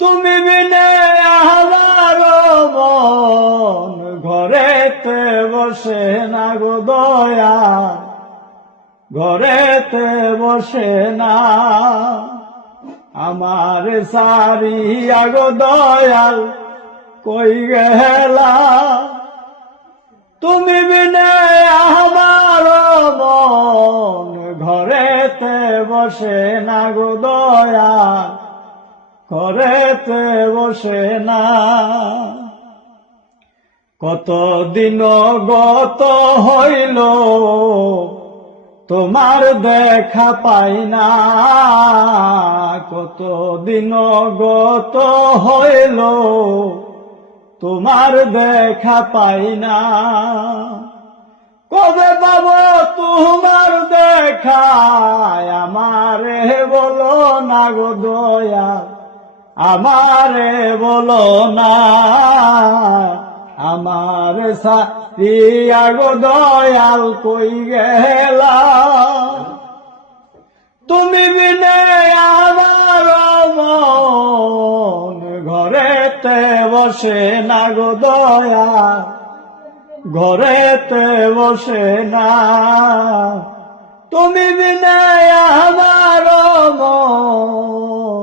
তুমি বিনে আমার মন ঘরেতে বসে না গো দয়া, ঘরেতে বসে না আমার সারিয়া গো দয়াল কই গেলা। তুমি বিনে আমার মন ঘরেতে বসে না গো দয়াল, ঘরেতে বসে না। কতদিন গত হইল তোমার দেখা পাই না, কতদিন গত হইল তোমার দেখা পাই না। কবে পাবো তোমার দেখা আমারে বলো না গো দয়া, আমারে বলো না, আমার সারিয়া গো দয়াল কই গেলা। তুমি বিনে আমার মন ঘরেতে বসে না গো দয়া, ঘরেতে বসে না। তুমি বিনে আমার মন